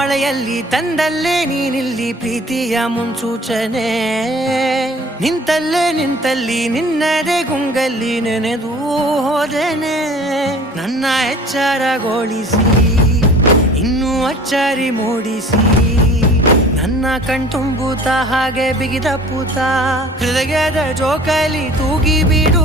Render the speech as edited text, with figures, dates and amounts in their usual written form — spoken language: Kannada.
ಮಳೆಯಲ್ಲಿ ತಂದಲ್ಲೇ ನೀನಿಲ್ಲಿ ಪ್ರೀತಿಯ ಮುನ್ಸೂಚನೆ ನಿಂತಲ್ಲಿ ನಿನ್ನದೇ ಗುಂಗಲ್ಲಿ ನೆನೆದು ಹೋದನೆ ನನ್ನ ಎಚ್ಚರಗೊಳಿಸಿ ಇನ್ನೂ ಅಚ್ಚರಿ ಮೂಡಿಸಿ ನನ್ನ ಕಣ್ತುಂಬುತ್ತ ಹಾಗೆ ಬಿಗಿದ ಪೂತ ಹೃದಯದ ಜೋಕಾಲಿ ತೂಗಿ ಬಿಡು